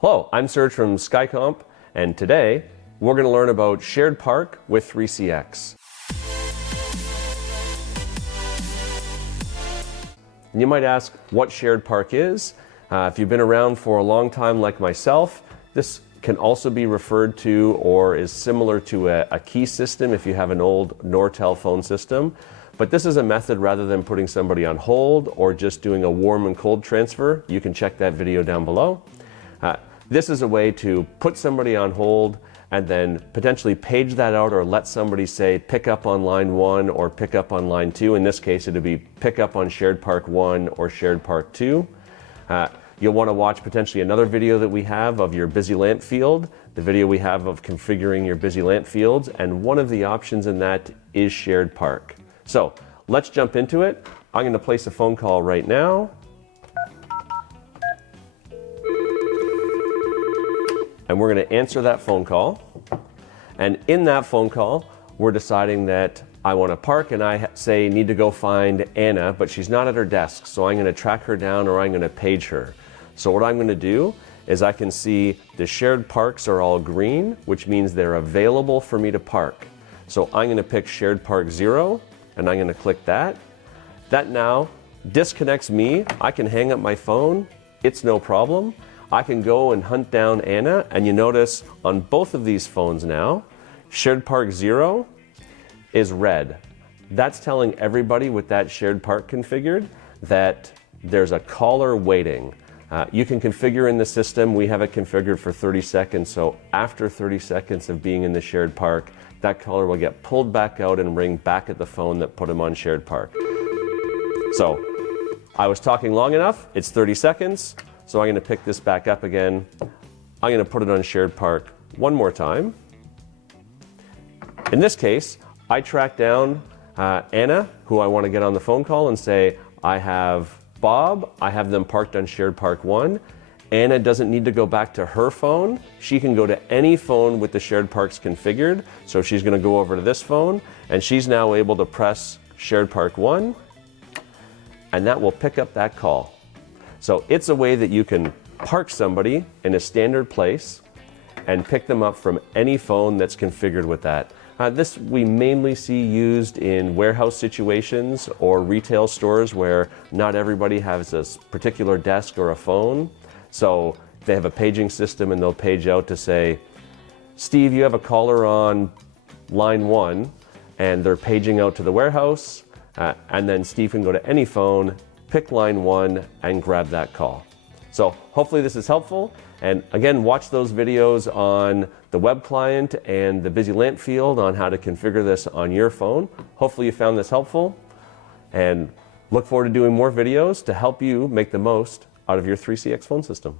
Hello, I'm Serge from SkyComp, and today we're going to learn about Shared Park with 3CX. And you might ask what Shared Park is. If you've been around for a long time like myself, this can also be referred to or is similar to a key system if you have an old Nortel phone system. But this is a method rather than putting somebody on hold or just doing a warm and cold transfer. You can check that video down below. This is a way to put somebody on hold and then potentially page that out or let somebody say pick up on line 1 or pick up on line 2. In this case, it would be pick up on Shared Park 1 or Shared Park 2. You'll want to watch potentially another video that we have of your busy lamp field, the video we have of configuring your busy lamp fields, and one of the options in that is Shared Park. So let's jump into it. I'm going to place a phone call right now. And we're going to answer that phone call. And in that phone call, we're deciding that I want to park, and I say need to go find Anna, but she's not at her desk. So I'm going to track her down or I'm going to page her. So what I'm going to do is I can see the shared parks are all green, which means they're available for me to park. So I'm going to pick Shared Park 0, and I'm going to click that. That now disconnects me. I can hang up my phone. It's no problem. I can go and hunt down Anna, and you notice on both of these phones now, Shared Park 0 is red. That's telling everybody with that shared park configured that there's a caller waiting. You can configure in the system. We have it configured for 30 seconds, so after 30 seconds of being in the shared park, that caller will get pulled back out and ring back at the phone that put him on shared park. So I was talking long enough, it's 30 seconds. So I'm going to pick this back up again. I'm going to put it on Shared Park one more time. In this case, I track down Anna, who I want to get on the phone call and say, I have Bob, I have them parked on Shared Park 1. Anna doesn't need to go back to her phone. She can go to any phone with the shared parks configured. So she's going to go over to this phone, and she's now able to press Shared Park 1, and that will pick up that call. So it's a way that you can park somebody in a standard place and pick them up from any phone that's configured with that. This we mainly see used in warehouse situations or retail stores where not everybody has a particular desk or a phone. So they have a paging system and they'll page out to say, Steve, you have a caller on line 1, and they're paging out to the warehouse, and then Steve can go to any phone, pick line 1 and grab that call. So hopefully this is helpful. And again, watch those videos on the web client and the busy lamp field on how to configure this on your phone. Hopefully you found this helpful, and look forward to doing more videos to help you make the most out of your 3CX phone system.